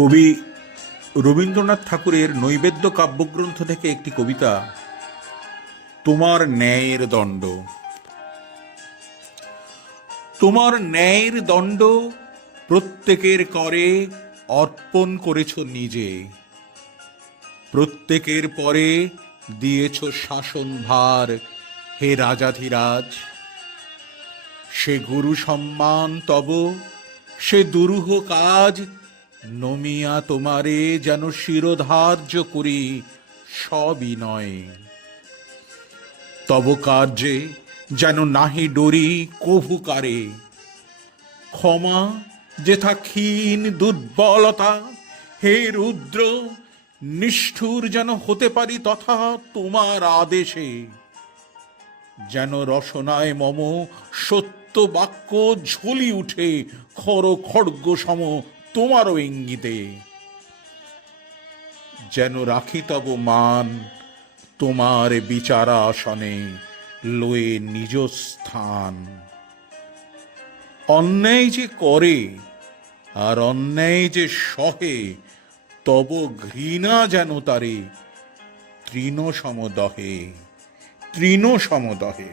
কবি রবীন্দ্রনাথ ঠাকুরের নৈবেদ্য কাব্যগ্রন্থ থেকে একটি কবিতা, তোমার ন্যায়ের দণ্ড। তোমার ন্যায়ের দণ্ড প্রত্যেকের করে অর্পণ করেছ নিজে, প্রত্যেকের পরে দিয়েছ শাসনভার, হে রাজাধিরাজ। সে গুরু সম্মান তব, সে দুরূহ কাজ, নমিয়া তোমারে যেন শিরোধার্য করি সবিনয়। তব কার্যে যেন নাহি ডরি কভুকারে, ক্ষমা যেথা ক্ষীণ দুর্বলতা, হে রুদ্র নিষ্ঠুর যেন হতে পারি তথা তোমার আদেশে। যেন রসনায় মম সত্য বাক্য ঝুলি উঠে খর খড়গ সম তোমারও ইঙ্গিতে। যেন রাখি তব মান তোমার বিচারাসনে, লয়ে নিজ স্থান। অন্যায় যে করে আর অন্যায় যে সহে, তব ঘৃণা যেন তারে তৃণ সমদহে, তৃণ সমদহে।